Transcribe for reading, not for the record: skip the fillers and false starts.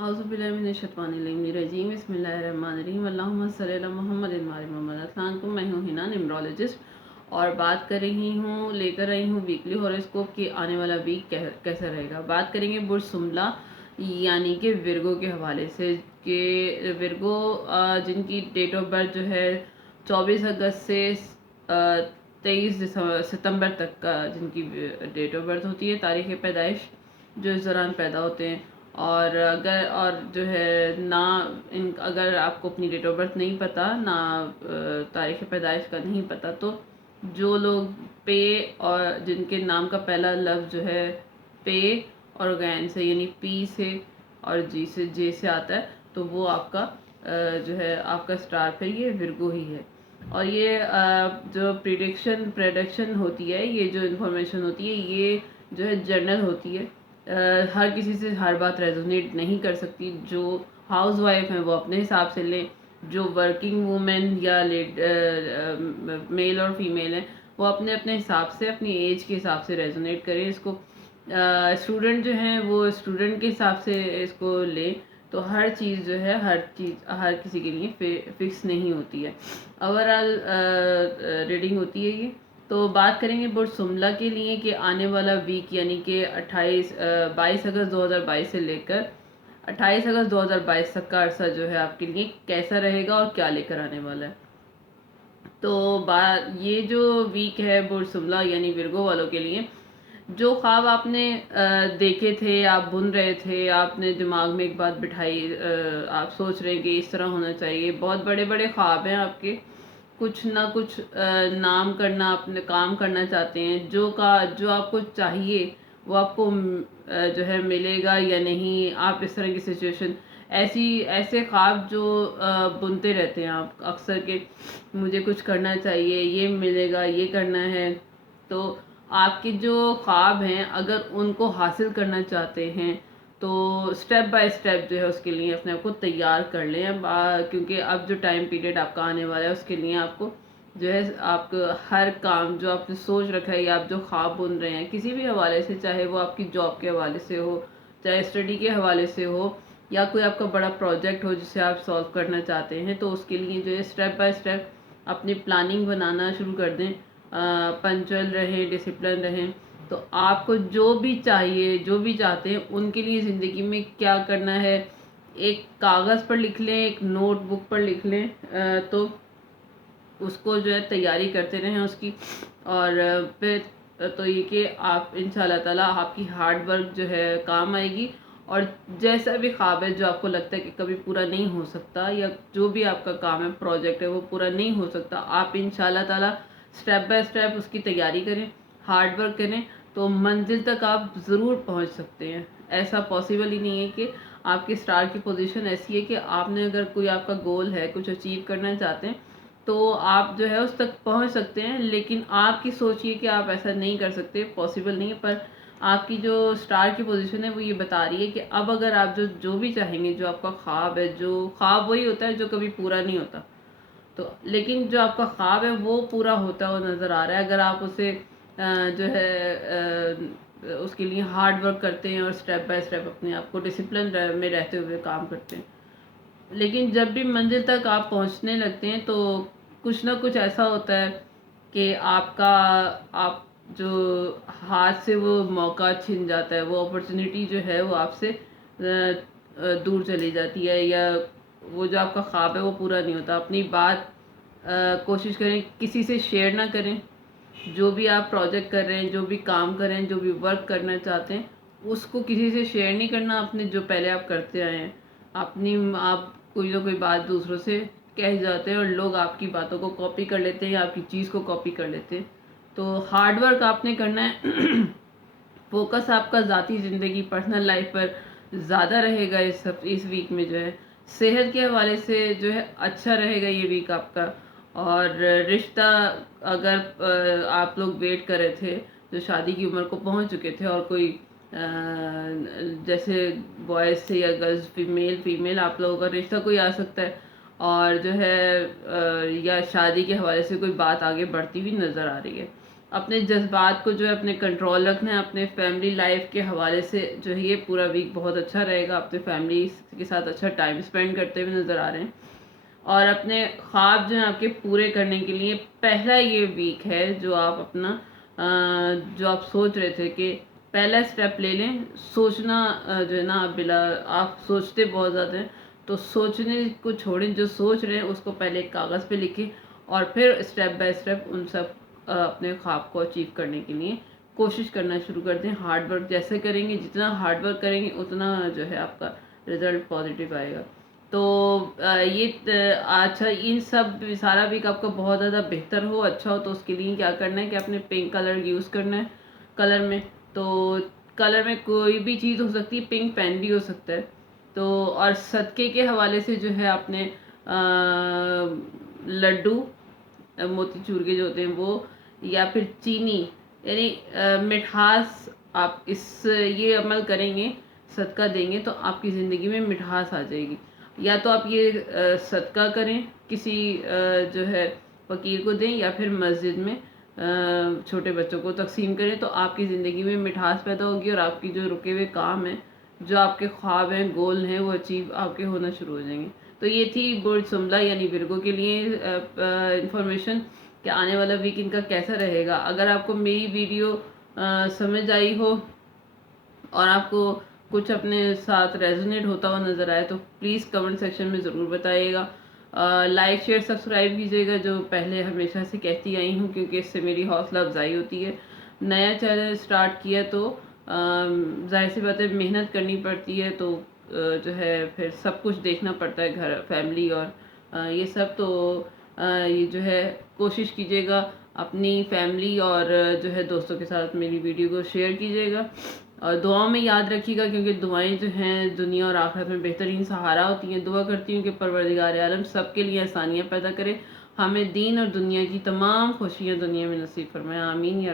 اعوذ باللہ من الشیطان الرجیم بسم اللہ الرحمن الرحیم اللہم صلی علی محمد وعلی محمد. السلام علیکم، میں ہوں ہنا نیمرولوجسٹ اور بات کر رہی ہوں لے کر رہی ہوں ویکلی ہاروسکوپ کی آنے والا ویک کیسا رہے گا. بات کریں گے برج سملا یعنی کہ ورگو کے حوالے سے کہ ورگو جن کی ڈیٹ آف برتھ جو ہے 24 اگست سے 23 ستمبر تک کا جن کی ڈیٹ آف برتھ ہوتی ہے، تاریخ پیدائش جو اس دوران پیدا ہوتے ہیں. اور جو ہے اگر آپ کو اپنی ڈیٹ آف برتھ نہیں پتہ، نہ تاریخ پیدائش کا نہیں پتہ، تو جو لوگ پے اور جن کے نام کا پہلا لفظ جو ہے پے اور غین سے یعنی پی سے اور جے سے آتا ہے، تو وہ آپ کا جو ہے آپ کا اسٹار پھر یہ ورگو ہی ہے. اور یہ جو پریڈکشن ہوتی ہے، یہ جو انفارمیشن ہوتی ہے، یہ جو ہے جنرل ہوتی ہے. ہر کسی سے ہر بات ریزونیٹ نہیں کر سکتی. جو ہاؤس وائف ہیں وہ اپنے حساب سے لیں، جو ورکنگ وومن یا میل اور فیمیل ہیں وہ اپنے حساب سے، اپنی ایج کے حساب سے ریزونیٹ کریں اس کو. اسٹوڈنٹ جو ہیں وہ اسٹوڈنٹ کے حساب سے اس کو لیں. تو ہر چیز جو ہے ہر کسی کے لیے فکس نہیں ہوتی ہے. اوورآل ریڈنگ ہوتی ہے یہ. تو بات کریں گے برج سملا کے لیے کہ آنے والا ویک یعنی کہ 22 اگست 2022 سے لے کر 28 اگست 2022 تک کا عرصہ جو ہے آپ کے لیے کیسا رہے گا اور کیا لے کر آنے والا ہے. تو یہ جو ویک ہے برج سملا یعنی ورگو والوں کے لیے، جو خواب آپ نے دیکھے تھے، آپ بن رہے تھے، آپ نے دماغ میں ایک بات بٹھائی، آپ سوچ رہے ہیں کہ اس طرح ہونا چاہیے، بہت بڑے بڑے خواب ہیں آپ کے، کچھ نہ کچھ نام کرنا، اپنے کام کرنا چاہتے ہیں، جو آپ کو چاہیے وہ آپ کو جو ہے ملے گا یا نہیں. آپ اس طرح کی سچویشن ایسے خواب جو بنتے رہتے ہیں آپ اکثر کہ مجھے کچھ کرنا چاہیے، یہ ملے گا، یہ کرنا ہے. تو آپ کے جو خواب ہیں اگر ان کو حاصل کرنا چاہتے ہیں تو سٹیپ بائی سٹیپ جو ہے اس کے لیے اپنے آپ کو تیار کر لیں. کیونکہ اب جو ٹائم پیریڈ آپ کا آنے والا ہے اس کے لیے آپ کو جو ہے آپ کا ہر کام جو آپ نے سوچ رکھا ہے یا آپ جو خواب بن رہے ہیں کسی بھی حوالے سے، چاہے وہ آپ کی جاب کے حوالے سے ہو، چاہے اسٹڈی کے حوالے سے ہو، یا کوئی آپ کا بڑا پروجیکٹ ہو جسے آپ سالو کرنا چاہتے ہیں، تو اس کے لیے جو ہے سٹیپ بائی سٹیپ اپنی پلاننگ بنانا شروع کر دیں. پنچوئل رہیں، ڈسپلن رہیں. تو آپ کو جو بھی چاہیے، جو بھی چاہتے ہیں ان کے لیے زندگی میں کیا کرنا ہے، ایک کاغذ پر لکھ لیں، ایک نوٹ بک پر لکھ لیں. تو اس کو جو ہے تیاری کرتے رہیں اس کی. اور پھر تو یہ کہ آپ انشاءاللہ تعالی آپ کی ہارڈ ورک جو ہے کام آئے گی. اور جیسا بھی خواب ہے جو آپ کو لگتا ہے کہ کبھی پورا نہیں ہو سکتا، یا جو بھی آپ کا کام ہے، پروجیکٹ ہے، وہ پورا نہیں ہو سکتا، آپ انشاءاللہ تعالی سٹیپ بائی سٹیپ اس کی تیاری کریں، ہارڈ ورک کریں، تو منزل تک آپ ضرور پہنچ سکتے ہیں. ایسا پاسبل ہی نہیں ہے کہ آپ کی سٹار کی پوزیشن ایسی ہے کہ آپ نے اگر کوئی آپ کا گول ہے، کچھ اچیو کرنا چاہتے ہیں تو آپ جو ہے اس تک پہنچ سکتے ہیں. لیکن آپ کی سوچیے کہ آپ ایسا نہیں کر سکتے، پاسبل نہیں ہے. پر آپ کی جو سٹار کی پوزیشن ہے وہ یہ بتا رہی ہے کہ اب اگر آپ جو بھی چاہیں گے، جو آپ کا خواب ہے، جو خواب وہی ہوتا ہے جو کبھی پورا نہیں ہوتا، تو لیکن جو آپ کا خواب ہے وہ پورا ہوتا ہے، وہ نظر آ رہا ہے اگر آپ اسے جو ہے اس کے لیے ہارڈ ورک کرتے ہیں اور سٹیپ بائی سٹیپ اپنے آپ کو ڈسپلن میں رہتے ہوئے کام کرتے ہیں. لیکن جب بھی منزل تک آپ پہنچنے لگتے ہیں تو کچھ نہ کچھ ایسا ہوتا ہے کہ آپ جو ہاتھ سے وہ موقع چھن جاتا ہے، وہ اپرچونیٹی جو ہے وہ آپ سے دور چلی جاتی ہے، یا وہ جو آپ کا خواب ہے وہ پورا نہیں ہوتا. اپنی بات کوشش کریں کسی سے شیئر نہ کریں. جو بھی آپ پروجیکٹ کر رہے ہیں، جو بھی کام کر رہے ہیں، جو بھی ورک کرنا چاہتے ہیں، اس کو کسی سے شیئر نہیں کرنا. اپنے جو پہلے آپ کرتے آئے ہیں، آپ کوئی نہ کوئی بات دوسروں سے کہہ جاتے ہیں اور لوگ آپ کی باتوں کو کاپی کر لیتے ہیں یا آپ کی چیز کو کاپی کر لیتے ہیں. تو ہارڈ ورک آپ نے کرنا ہے. فوکس آپ کا ذاتی زندگی، پرسنل لائف پر زیادہ رہے گا. اس ویک میں جو ہے صحت کے حوالے سے جو ہے اچھا رہے گا یہ ویک آپ کا. اور رشتہ اگر آپ لوگ ویٹ کر رہے تھے، جو شادی کی عمر کو پہنچ چکے تھے، اور کوئی جیسے بوائز تھے یا گرلز، فیمیل آپ لوگوں کا رشتہ کوئی آ سکتا ہے. اور جو ہے یا شادی کے حوالے سے کوئی بات آگے بڑھتی ہوئی نظر آ رہی ہے. اپنے جذبات کو جو ہے اپنے کنٹرول رکھنا ہے. اپنے فیملی لائف کے حوالے سے جو ہے یہ پورا ویک بہت اچھا رہے گا. اپنے فیملی کے ساتھ اچھا ٹائم اسپینڈ کرتے ہوئے نظر آ رہے ہیں. اور اپنے خواب جو ہیں آپ کے پورے کرنے کے لیے پہلا یہ ویک ہے جو آپ اپنا جو آپ سوچ رہے تھے کہ پہلا اسٹیپ لے لیں. سوچنا جو ہے نا آپ سوچتے بہت زیادہ ہیں تو سوچنے کو چھوڑیں. جو سوچ رہے ہیں اس کو پہلے ایک کاغذ پہ لکھیں اور پھر اسٹیپ بائی اسٹیپ ان سب اپنے خواب کو اچیو کرنے کے لیے کوشش کرنا شروع کر دیں. ہارڈ ورک جیسے کریں گے, جتنا ہارڈ ورک کریں گے اتنا جو ہے آپ کا رزلٹ پازیٹیو آئے گا. تو یہ اچھا ان سب سارا ویک آپ کا بہت زیادہ بہتر ہو, اچھا ہو, تو اس کے لیے کیا کرنا ہے کہ آپ نے پنک کلر یوز کرنا ہے. کلر میں تو کلر میں کوئی بھی چیز ہو سکتی ہے, پنک پین بھی ہو سکتا ہے. تو اور صدقے کے حوالے سے جو ہے آپ نے لڈو موتی چور کے جو ہوتے ہیں وہ, یا پھر چینی, یعنی مٹھاس, آپ یہ عمل کریں گے, صدقہ دیں گے تو آپ کی زندگی میں مٹھاس آ جائے گی. یا تو آپ یہ صدقہ کریں, کسی جو ہے فقیر کو دیں, یا پھر مسجد میں چھوٹے بچوں کو تقسیم کریں, تو آپ کی زندگی میں مٹھاس پیدا ہوگی اور آپ کی جو رکے ہوئے کام ہیں, جو آپ کے خواب ہیں, گول ہیں, وہ اچیو آپ کے ہونا شروع ہو جائیں گے. تو یہ تھی برج سمبلا یعنی ورگو کے لیے انفارمیشن کہ آنے والا ویک ان کا کیسا رہے گا. اگر آپ کو میری ویڈیو سمجھ آئی ہو اور آپ کو کچھ اپنے ساتھ ریزونیٹ ہوتا ہوا نظر آئے تو پلیز کمنٹ سیکشن میں ضرور بتائیے گا. لائک شیئر سبسکرائب کیجیے گا, جو پہلے ہمیشہ سے کہتی آئی ہوں, کیونکہ اس سے میری حوصلہ افزائی ہوتی ہے. نیا چینل اسٹارٹ کیا تو ظاہر سی بات ہے محنت کرنی پڑتی ہے, تو جو ہے پھر سب کچھ دیکھنا پڑتا ہے, گھر, فیملی اور یہ سب. تو یہ جو ہے کوشش کیجیے گا اپنی فیملی اور جو ہے دوستوں کے ساتھ میری ویڈیو کو شیئر کیجیے گا. اور دعاؤں میں یاد رکھیے گا, کیونکہ دعائیں جو ہیں دنیا اور آخرت میں بہترین سہارا ہوتی ہیں. دعا کرتی ہوں کہ پروردگار عالم سب کے لیے آسانیاں پیدا کرے, ہمیں دین اور دنیا کی تمام خوشیاں دنیا میں نصیب فرمائے. آمین.